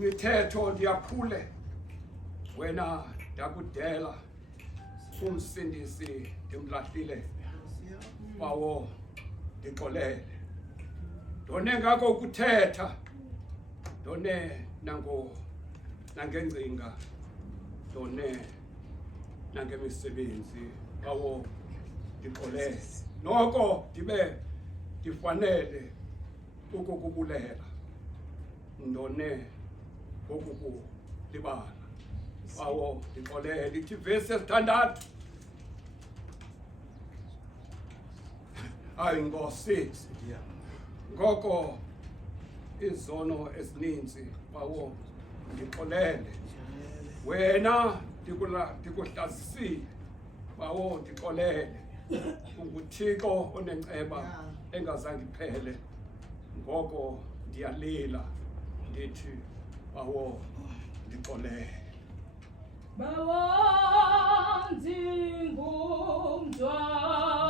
imithetho ndiyaphule, wena ndakudela, umsindisi ndimlahlile, bawo ndixolele. Ndone ngako ukuthetha, ndone nangengcinga, ndone nangemisebenzi, bawo ndixolele. Noko ndifanele ukukubulela, ndone ukukulibala, bawo ndixolele. Ithi ivesi yesithandathu, hayi Nkosi, ngoko izono ezininzi, bawo ndixolele. Wena ndikuhlazisile, bawo ndixolele. UnguThixo onenceba engazange iphele, ngoko ndiyalila ndithi, bawo ndixolele. Bawo ndingumntwana